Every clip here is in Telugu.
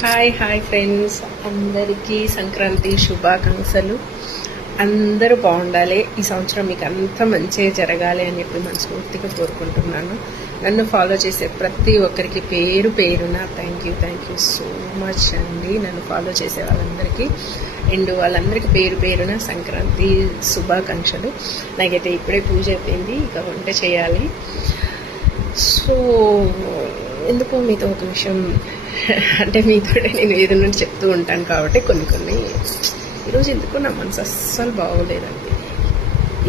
హాయ్ ఫ్రెండ్స్, అందరికీ సంక్రాంతి శుభాకాంక్షలు. అందరూ బాగుండాలి. ఈ సంవత్సరం మీకు అంత మంచిగా జరగాలి అని చెప్పి మనస్ఫూర్తిగా కోరుకుంటున్నాను. నన్ను ఫాలో చేసే ప్రతి ఒక్కరికి పేరు పేరున థ్యాంక్ యూ సో మచ్ అండి. నన్ను ఫాలో చేసే వాళ్ళందరికీ అండ్ వాళ్ళందరికీ పేరు పేరున సంక్రాంతి శుభాకాంక్షలు. నాకైతే ఇప్పుడే పూజ అయిపోయింది, ఇక వంట చేయాలి. సో ఎందుకో మీతో ఒక విషయం అంటే మీతో నేను ఏదైనా చెప్తూ ఉంటాను కాబట్టి కొన్ని ఈరోజు ఎందుకో నా మనసు అస్సలు బాగోలేదండి.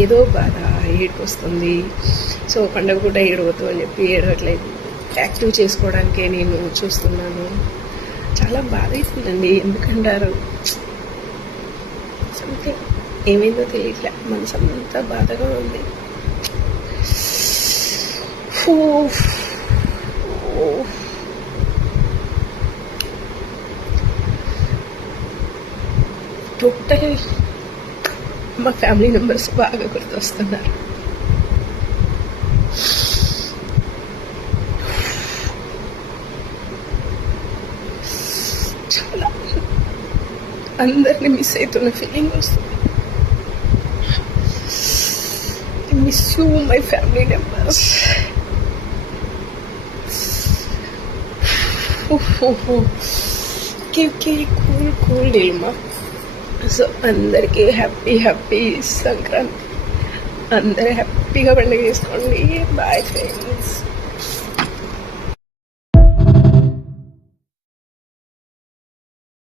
ఏదో బాధ ఏడుపు వస్తుంది. సో పండుగ కూడా ఏడవద్దు అని చెప్పి ఏడవట్లేదు, యాక్టివ్ చేసుకోవడానికే నేను చూస్తున్నాను. చాలా బాధ అవుతుందండి. ఎందుకంటారు సంథింగ్ ఏమైందో తెలియట్లే, మనసు అంతా బాధగా ఉంది. టోటల్ మా ఫ్యామిలీ మెంబర్స్ బాగా గుర్తొస్తున్నారు. చాలా అందరినీ మిస్ అవుతున్న ఫీలింగ్ వస్తుంది. Miss you my family members. Cool డీల్మా. సో అందరికీ హ్యాపీ సంక్రాంతి. అందరూ హ్యాపీగా పండుగ చేసుకోండి. Bye friends.